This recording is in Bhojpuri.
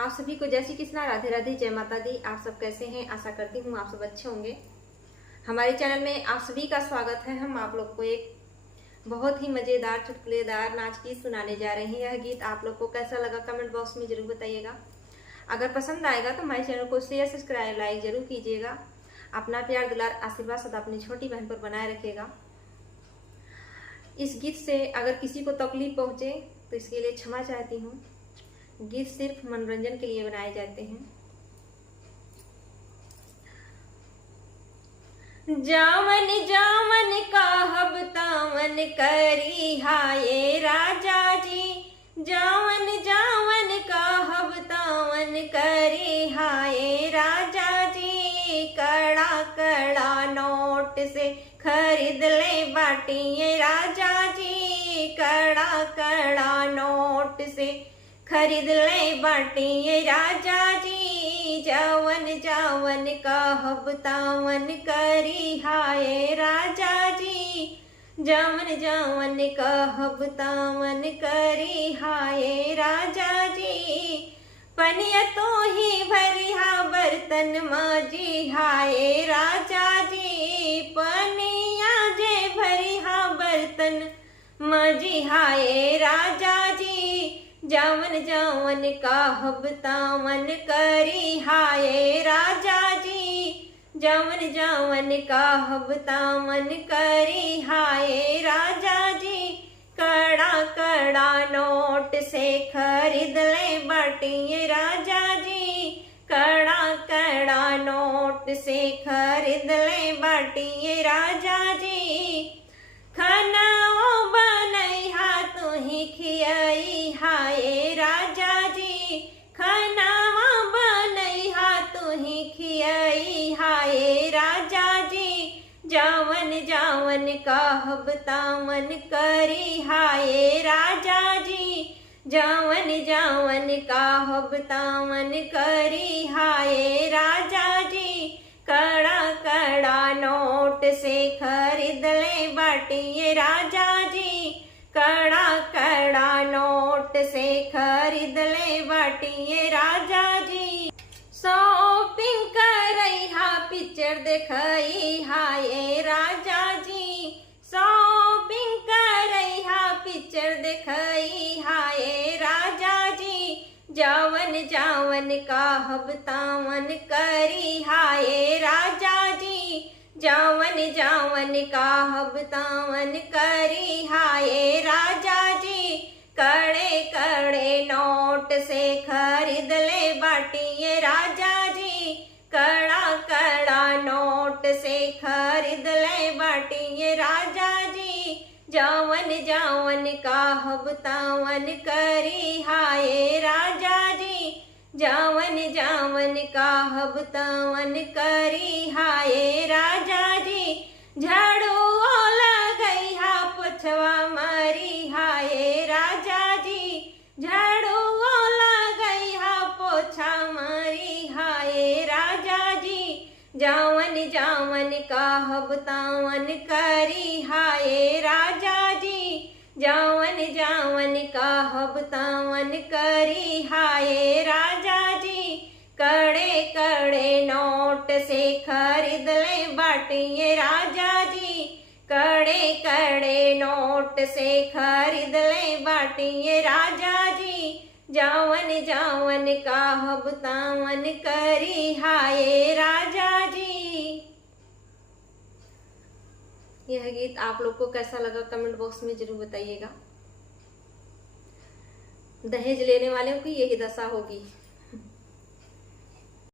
आप सभी को जय श्री कृष्ण, राधे राधे, जय माता दी। आप सब कैसे हैं? आशा करती हूँ आप सब अच्छे होंगे। हमारे चैनल में आप सभी का स्वागत है। हम आप लोग को एक बहुत ही मजेदार चुटकुलेदार नाच गीत सुनाने जा रहे हैं। यह गीत आप लोग को कैसा लगा कमेंट बॉक्स में जरूर बताइएगा। अगर पसंद आएगा तो हमारे चैनल को शेयर, सब्सक्राइब, लाइक जरूर कीजिएगा। अपना प्यार, दुलार, आशीर्वाद सदा अपनी छोटी बहन पर बनाए रखिएगा। इस गीत से अगर किसी को तकलीफ पहुंचे तो इसके लिए क्षमा चाहती हूँ। गीत सिर्फ मनोरंजन के लिए बनाए जाते हैं। जावन जावन कहब तावन करी हाये राजा जी, जावन जावन कहब तावन करी हाये राजा जी। कड़ा कड़ा नोट से खरीद ले बाटिए राजा जी, कड़ा कड़ा नोट से खरीद ले बाटिए राजा जी। जावन जावन कहब तावन करी हाये राजा जी, जावन जावन कहब तावन करी हाये राजा जी। पनिया तो ही भरिया बर्तन माजी हाये राजा जी, पनिया जे भरिया बर्तन माजी हाये राजा जी। जावन जावन कहब तावन करी हाये राजा जी, जावन जावन कहब तावन करी हाये राजा जी। कड़ा कड़ा नोट से खरीद ले बाटिए राजा जी, कड़ा कड़ा नोट से खरीद ले बाटिए राजा जी। खाना बनैहा तुही खियाई हाये राजा जी, खाना बनैहा तुही खियाई हाये राजा जी। जावन जावन कहब तावन करी हाये राजा जी, जावन जावन कहब तावन करी हाये राजा जी। कड़ा कड़ा नोट से खरीद ले बाटिए राजा जी, कड़ा कड़ा नोट से खरीद ले बाटिए राजा जी। शॉपिंग करैहा पिक्चर देखई हाये राजा जी, शॉपिंग करैहा पिक्चर देखई हाये राजा जी। जावन जावन कहब तावन करी हाये राजा जी, जावन जावन कहब तावन करी हाये राजा जी। कड़े कड़े नोट से खरीद ले बाटिए राजा जी, कड़ा कड़ा नोट से खरीद ले बाटिए राजा जी। जावन जावन कहब तावन करी हाये राजा जी, जावन जावन कहब तावन करी हाये राजा जी। झाड़ू लगैहा पोछवा मारी हाये राजा जी, झाड़ू लगैहा पोछा मारी हाये राजा जी। जावन जावन कहब तावन करी हाये राजा जी, जावन जावन कहब तावन करी हाये राजा जी। कड़े कड़े नोट से खरीद ले बाटिए राजा जी, कड़े कड़े नोट से खरीद ले बाटिए राजा जी। जावन जावन कहब तावन करी हाये राजा जी। यह गीत आप लोग को कैसा लगा कमेंट बॉक्स में जरूर बताइएगा। दहेज लेने वालों की यही दशा होगी।